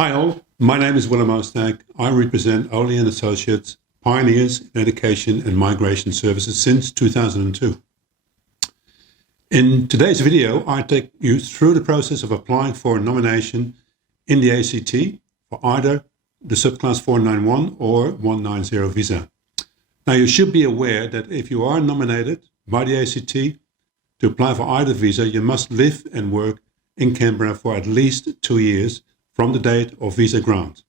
Hi all, my name is Willem Oostdyck. I represent Oostdyck and Associates, pioneers in education and migration services since 2002. In today's video, I take you through the process of applying for a nomination in the ACT for either the Subclass 491 or 190 visa. Now you should be aware that if you are nominated by the ACT to apply for either visa, you must live and work in Canberra for at least 2 years from the date of visa grant.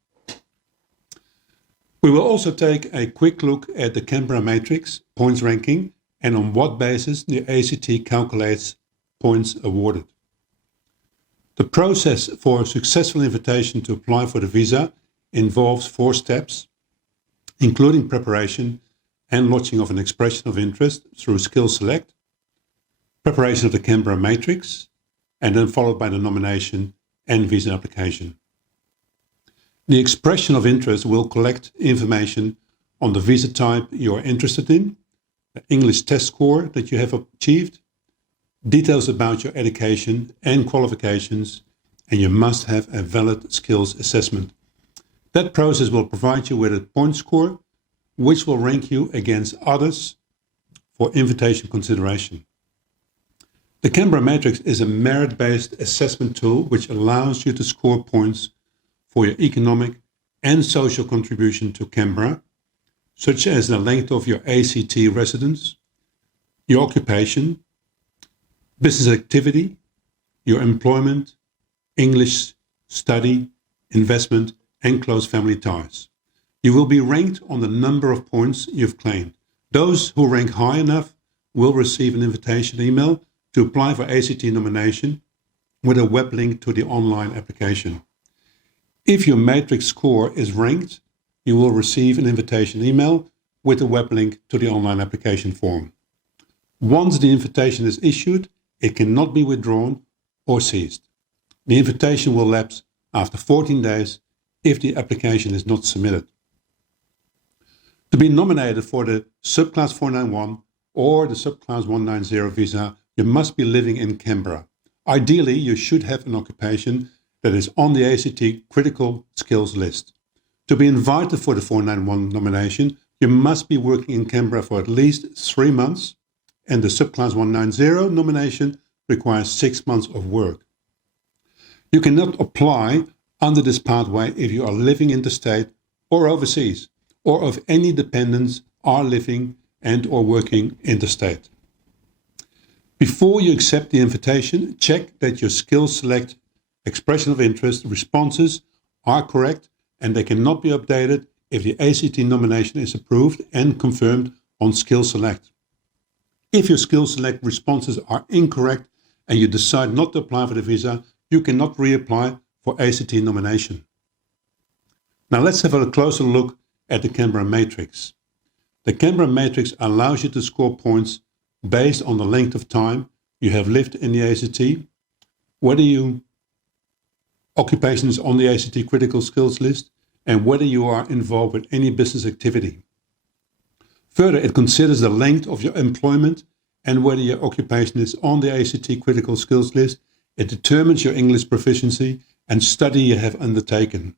We will also take a quick look at the Canberra Matrix points ranking and on what basis the ACT calculates points awarded. The process for a successful invitation to apply for the visa involves 4 steps, including preparation and lodging of an expression of interest through Skills Select, preparation of the Canberra Matrix, and then followed by the nomination and visa application. The expression of interest will collect information on the visa type you are interested in, the English test score that you have achieved, details about your education and qualifications, and you must have a valid skills assessment. That process will provide you with a point score, which will rank you against others for invitation consideration. The Canberra Matrix is a merit-based assessment tool which allows you to score points for your economic and social contribution to Canberra, such as the length of your ACT residence, your occupation, business activity, your employment, English study, investment, and close family ties. You will be ranked on the number of points you've claimed. Those who rank high enough will receive an invitation email to apply for ACT nomination with a web link to the online application. If your matrix score is ranked, you will receive an invitation email with a web link to the online application form. Once the invitation is issued, it cannot be withdrawn or seized. The invitation will lapse after 14 days if the application is not submitted. To be nominated for the Subclass 491 or the Subclass 190 visa, you must be living in Canberra. Ideally, you should have an occupation that is on the ACT critical skills list. To be invited for the 491 nomination, you must be working in Canberra for at least 3 months, and the Subclass 190 nomination requires 6 months of work. You cannot apply under this pathway if you are living interstate or overseas, or if any dependents are living and or working interstate. Before you accept the invitation, check that your Skills Select expression of interest responses are correct and they cannot be updated if the ACT nomination is approved and confirmed on Skills Select. If your Skills Select responses are incorrect and you decide not to apply for the visa, you cannot reapply for ACT nomination. Now let's have a closer look at the Canberra Matrix. The Canberra Matrix allows you to score points based on the length of time you have lived in the ACT, whether your occupation is on the ACT critical skills list, and whether you are involved with any business activity. Further, it considers the length of your employment and whether your occupation is on the ACT critical skills list. It determines your English proficiency and study you have undertaken.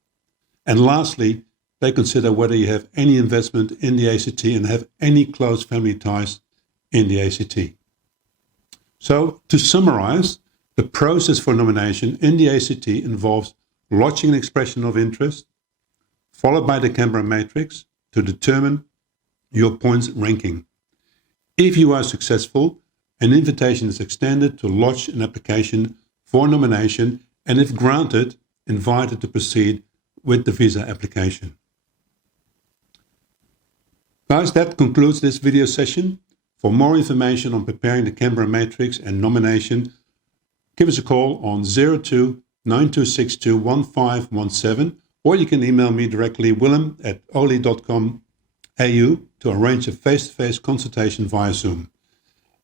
And lastly, they consider whether you have any investment in the ACT and have any close family ties in the ACT. So, to summarize, the process for nomination in the ACT involves lodging an expression of interest, followed by the Canberra Matrix to determine your points ranking. If you are successful, an invitation is extended to lodge an application for nomination, and if granted, invited to proceed with the visa application. Guys, that concludes this video session. For more information on preparing the Canberra Matrix and nomination, give us a call on 02 9262 1517, or you can email me directly, willem@oostdyck.com.au, to arrange a face-to-face consultation via Zoom.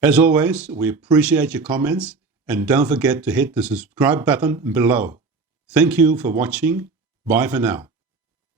As always, we appreciate your comments, and don't forget to hit the subscribe button below. Thank you for watching. Bye for now.